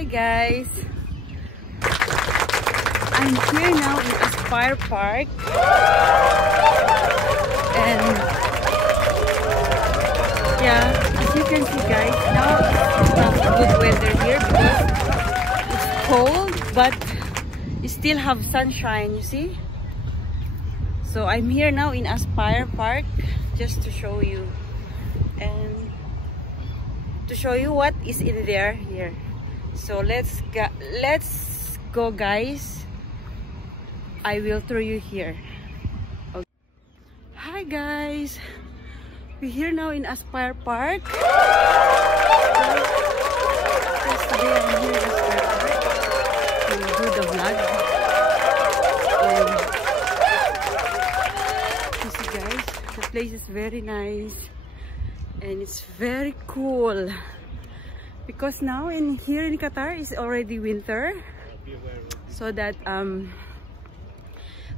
Hi guys, I'm here now in Aspire Park, and yeah, as you can see guys, now it's not good weather here because it's cold, but you still have sunshine, you see. So I'm here now in Aspire Park just to show you and to show you what is in there here. So let's go guys. I will throw you here. Okay. Hi guys, we're here now in Aspire Park. Yes, today I'm here in Aspire Park to do the vlog. And you see guys, the place is very nice and it's very cool. Because now here in Qatar is already winter, so that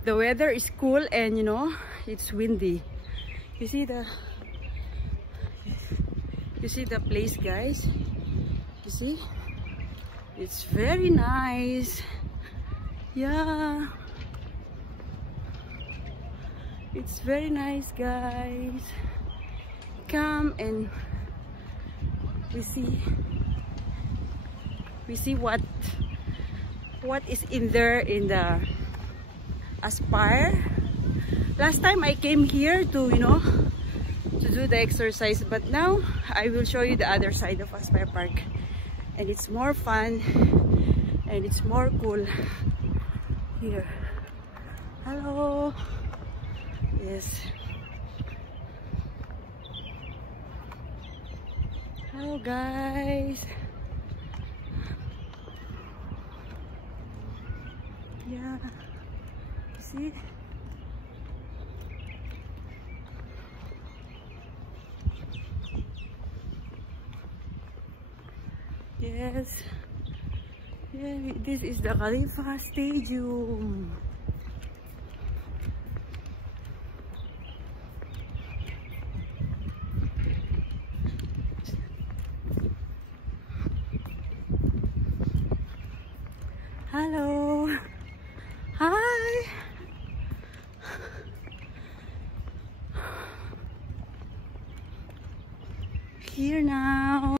the weather is cool and you know it's windy. You see the place guys. You see, it's very nice. Yeah, it's very nice guys. Come and we see what is in there in the Aspire. Last time I came here to to do the exercise, but now I will show you the other side of Aspire Park, and it's more fun and it's more cool here. Hello. Yes. Hello guys. Yeah, see, yes, yeah, this is the Khalifa Stadium. Hello. Hi. Here now.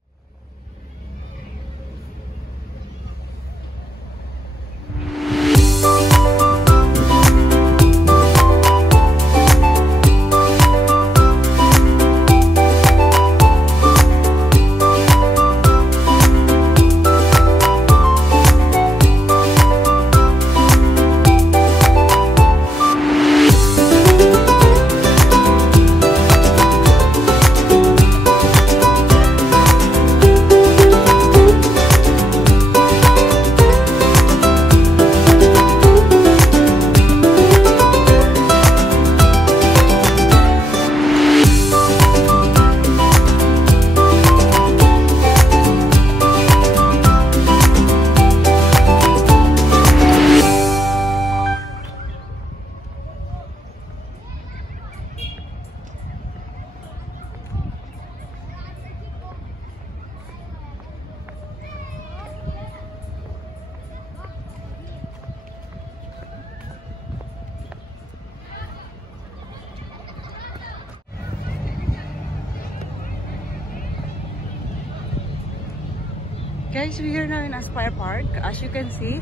Guys, we are now in Aspire Park. As you can see,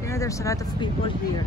there's a lot of people here.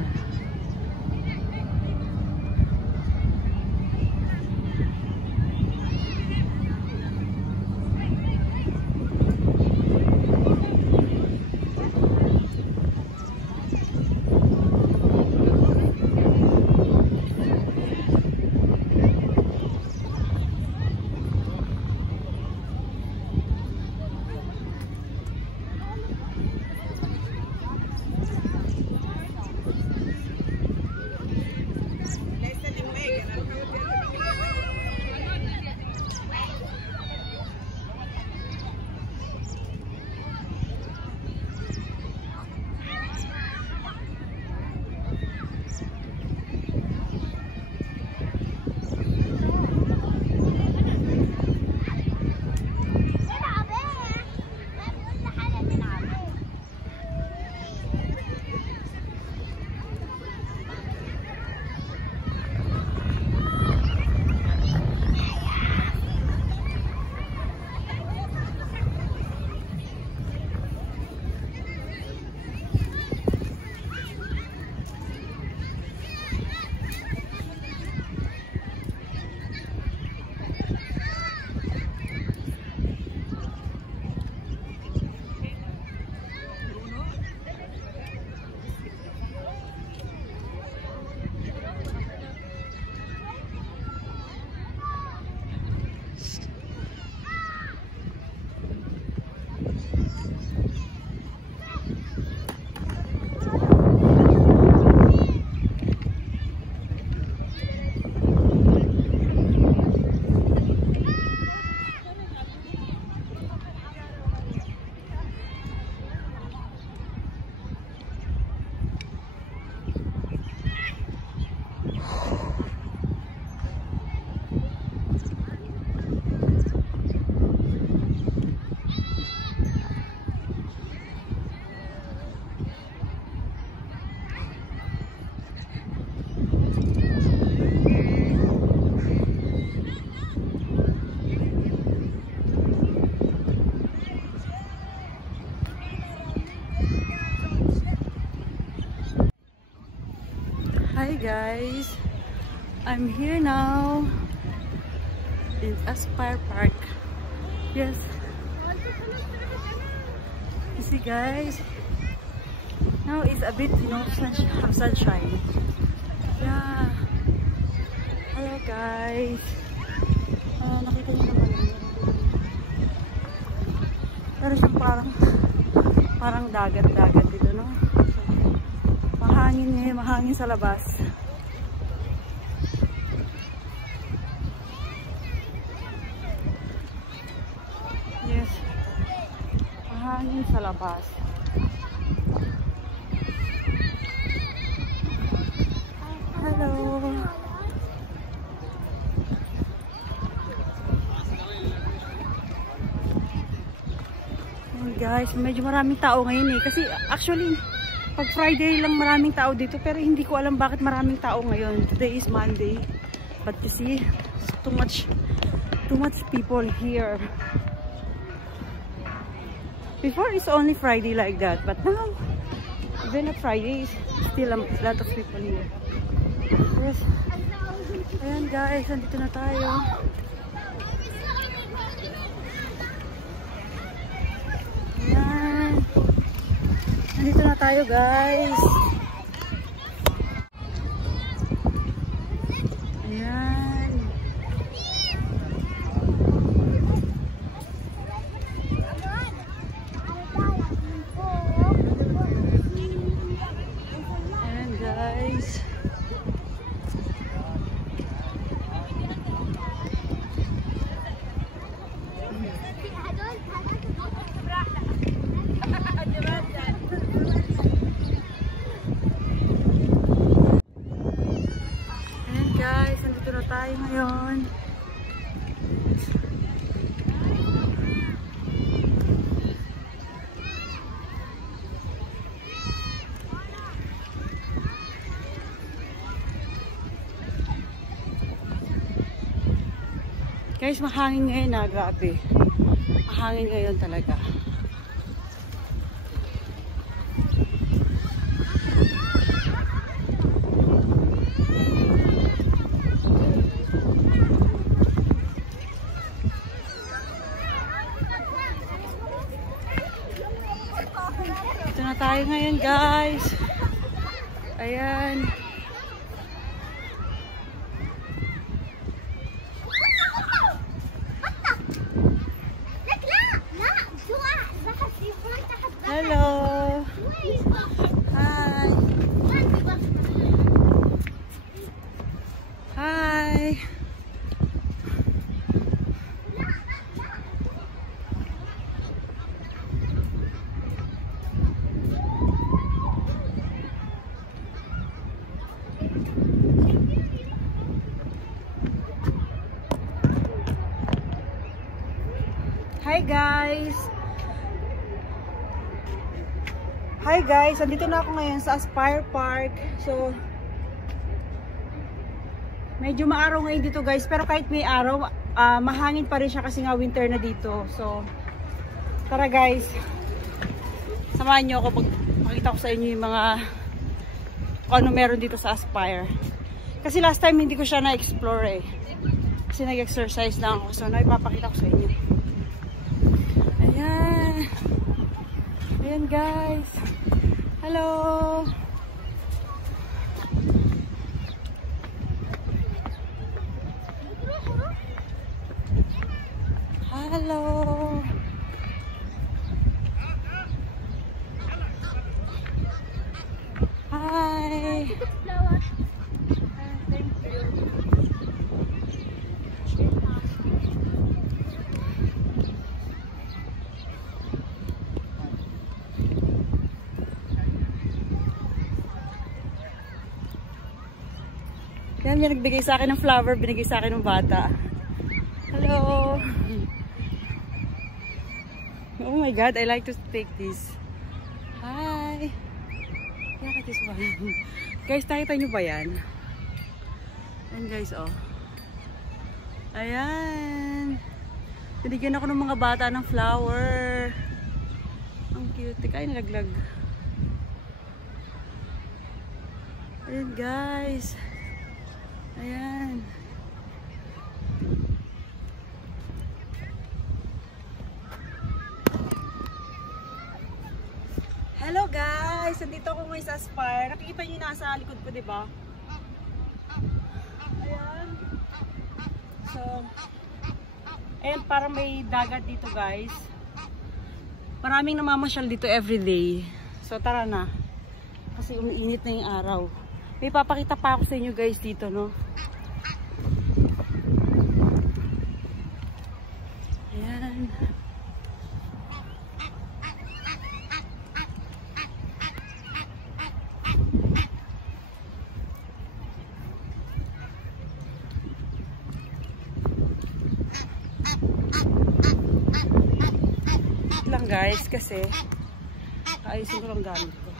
guys, I'm here now in Aspire Park. Yes, you see guys, now it's a bit, you know, sunshine. Yeah, hello guys. Nakita niyo naman yun. Pero siyang parang dagat dito, no? Mahangin ngayon, mahangin sa labas. Yes, mahangin sa labas. Hello. Hey guys, medyo maraming tao ngayon eh. Kasi actually, pag Friday lang maraming tao dito, pero hindi ko alam bakit maraming tao ngayon. Today is Monday, but you see, too much people here. Before it's only Friday like that, but now even on Fridays, still a lot of people here. Yes. Ayan guys, nandito na tayo. Ayan. Nandito na tayo guys. Ayan. Ayan guys. Nandito na tayo ngayon. Guys, mahangin ngayon na, grabe. Mahangin ngayon talaga. Ito na tayo ngayon guys. Ayan. Hello. Hi. Hi. Hi guys! Hi guys! Andito na ako ngayon sa Aspire Park. So, medyo maaraw ngayon dito guys. Pero kahit may araw, mahangin pa rin siya kasi nga winter na dito. So, tara guys. Samahan nyo ako. Pakita ko sa inyo yung mga ano meron dito sa Aspire. Kasi last time hindi ko siya na-explore eh. Kasi nag-exercise lang ako. So, naipapakita ko sa inyo. Ayan. Ayan guys. Hello. Hello. Hi. Thank you. Yan, may nagbigay sa akin ng flower, binigay sa akin ng bata. Hello! Oh my god, I like to take this. Hi! Look at this one. Guys, nakita nyo ba yan? Ayan guys, oh. Ayan! Binigyan ako ng mga bata ng flower. Ang cute. Ay, nalaglag. Ayan guys. Ayan. Hello guys! Nandito ako ngayon sa Aspire. Nakikita nyo nasa likod ko, diba? Ayan. So, ayan, parang may dagat dito guys. Maraming namamasyal dito everyday. So, tara na. Kasi umiinit na yung araw. May papakita pa ako sa inyo guys dito, no? Ayan. Lang guys, kasi ayusin ko lang gamit ko.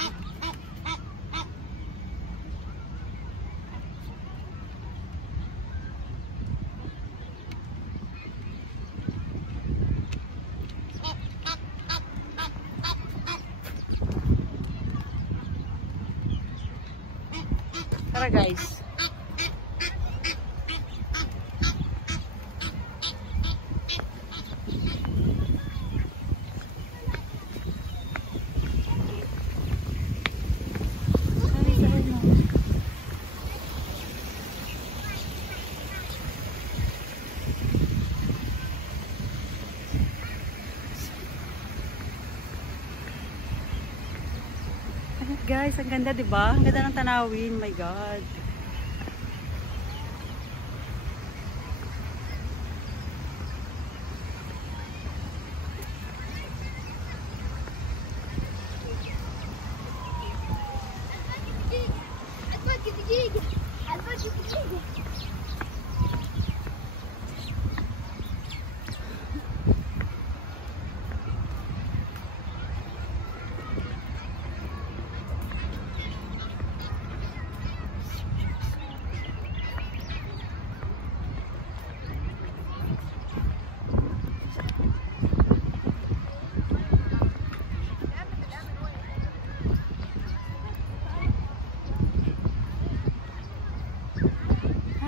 Tara guys. Guys, ang ganda, 'di ba? Ang ganda ng tanawin, my God.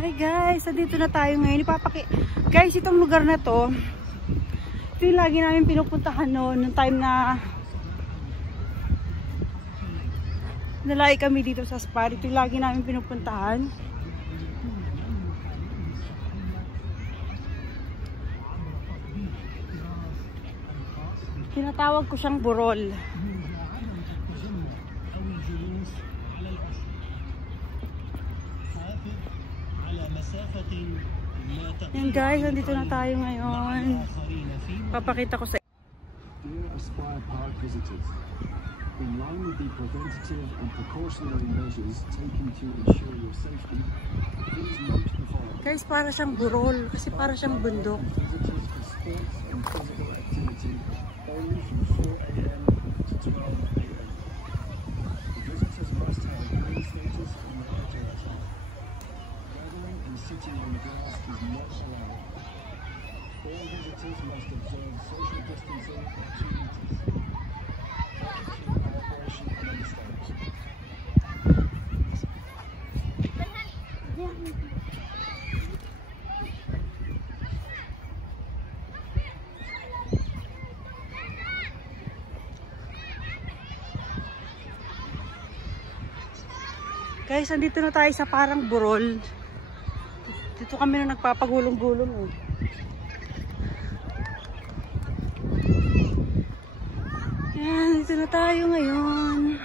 Hi guys, nandito na tayo ngayon. Guys, itong lugar na to, ito yung lagi namin pinupuntahan noon, nung time na nalaki kami dito sa Aspire. Ito yung lagi namin pinupuntahan. Tinatawag ko siyang burol. Yan guys, nandito na tayo ngayon. Papakita ko sa Dear Aspire Park visitors, in line with the preventative and precautionary measures taken to ensure your safety, please note the following. Guys, para siyang burol kasi para siyang bundok. Visitors for sports and physical activity only from 4 AM to 12 AM. The visitors must have green status in the outdoor zone. Gathering and sitting on the grass is not allowed. All visitors must observe social distancing of 2 meters. Thank you for your cooperation and understanding. Guys, andito na tayo sa parang burol. Dito kami na nagpapagulong-gulong eh. Yan, dito na tayo ngayon.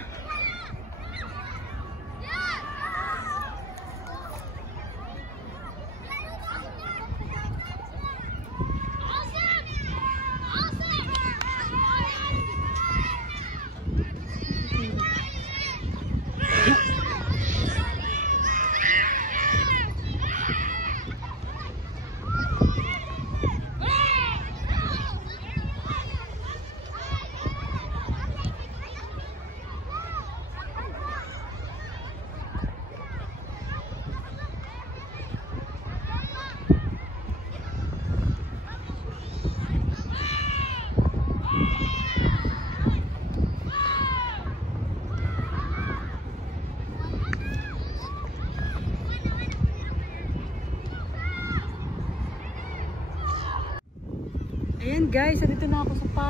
guys, dito na ako sa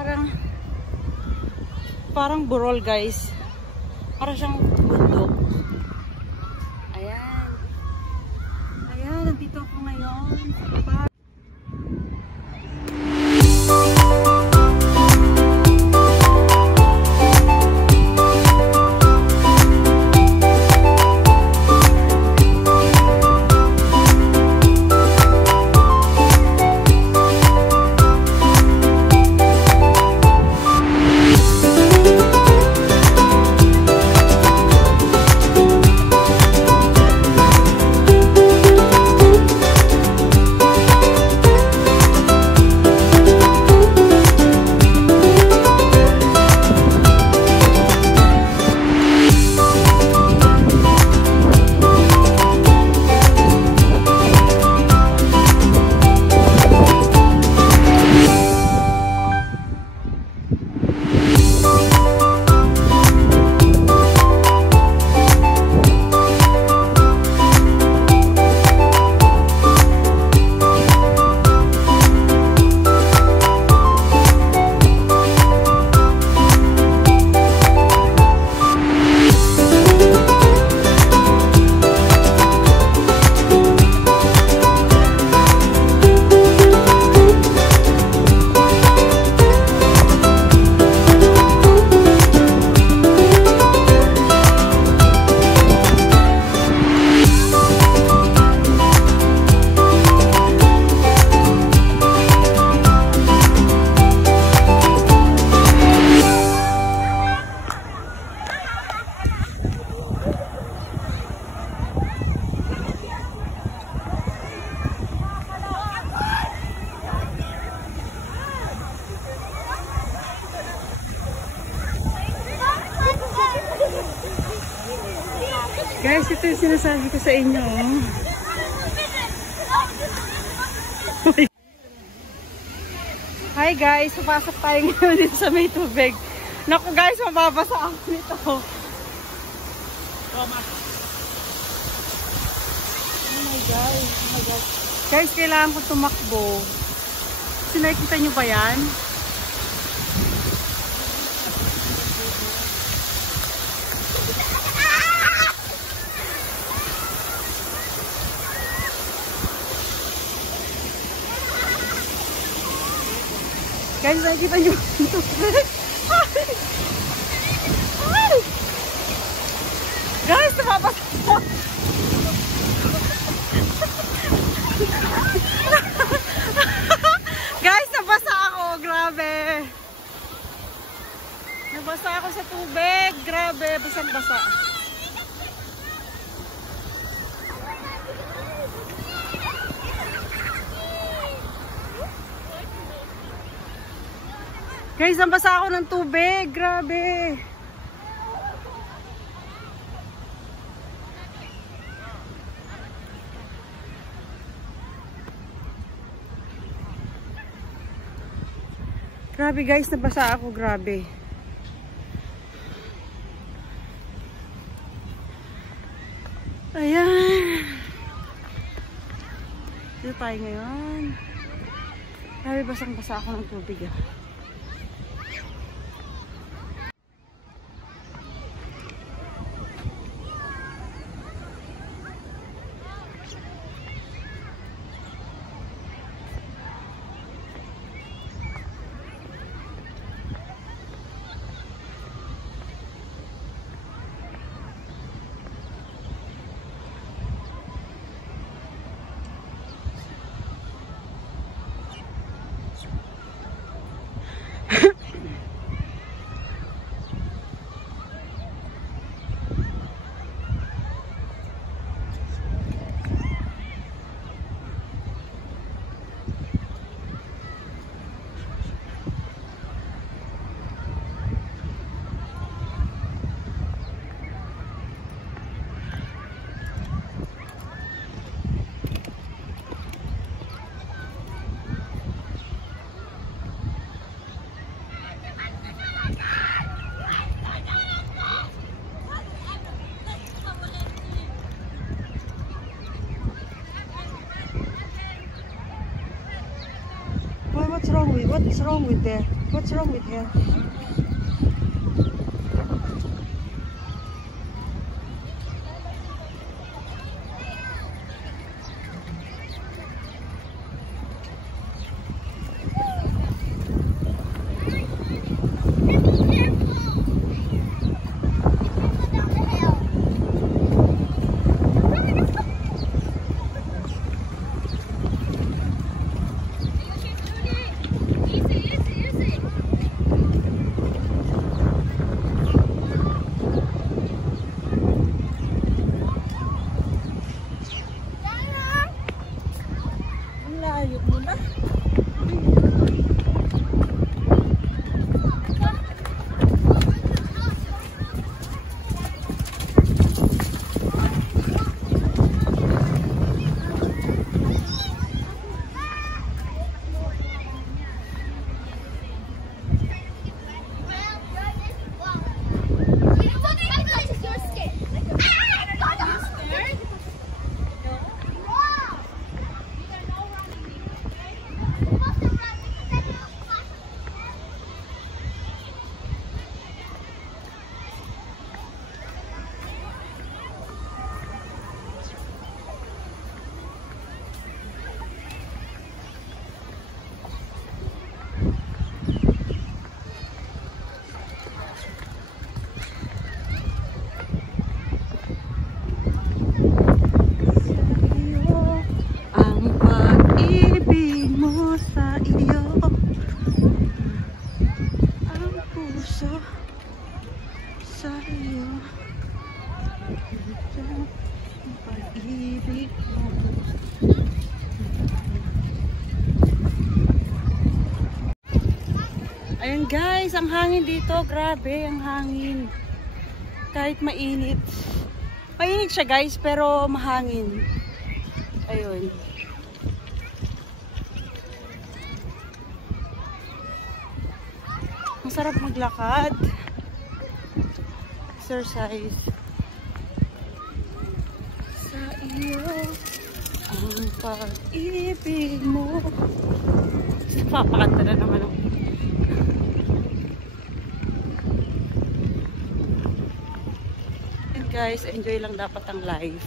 parang burol guys. Parang siyang bundok. Ayan. Ayan, nandito ako ngayon. Guys, ito yung sinasabi ko sa inyo. Hi guys, papasok tayo ngayon dito sa may tubig. Naku guys, mababasa ako nito. Oh my God, oh my God. Guys, kailangan ko tumakbo. Kasi nakikita nyo ba yan? Guys, nakikita nyo ito. Guys, tumabas ako. Guys, nabasa ako. Grabe. Nabasa ako sa tubig. Grabe, basang-basa. Guys, nabasa ako ng tubig. Grabe. Grabe guys, nabasa ako. Grabe. Ayan. Dito tayo ngayon. Grabe, basang-basa ako ng tubig. What's wrong with there? What's wrong with her? Ayan guys, ang hangin dito, grabe ang hangin. Kahit mainit. Mainit siya guys, pero mahangin. Ayun. Masarap maglakad. Exercise. Sa iyo ang pag-ibig mo. Papakanta na naman ako. And guys, enjoy lang dapat ang life.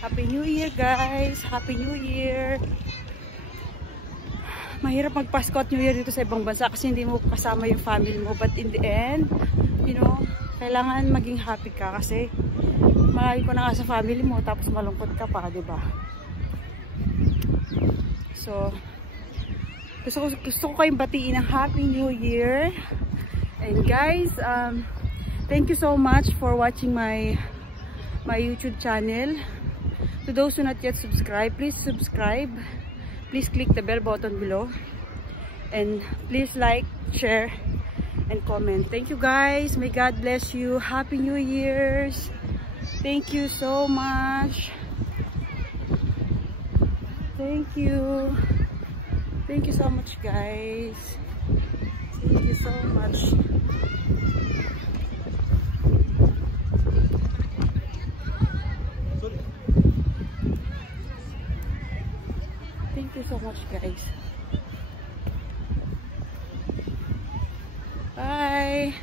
Happy New Year guys! Happy New Year! Mahirap mag-Pasko at New Year dito sa ibang bansa kasi hindi mo kasama yung family mo. But in the end, you know, kailangan maging happy ka kasi malayo ko na nga sa family mo tapos malungkot ka pa, diba? So, gusto ko kayong batiin ng Happy New Year. And guys, thank you so much for watching my YouTube channel. To those who not yet subscribe, please subscribe. Please click the bell button below. And please like, share, and comment. Thank you guys. May God bless you. Happy New Year's. Thank you so much. Thank you. Thank you so much guys. Thank you so much. Thank you so much guys. Bye.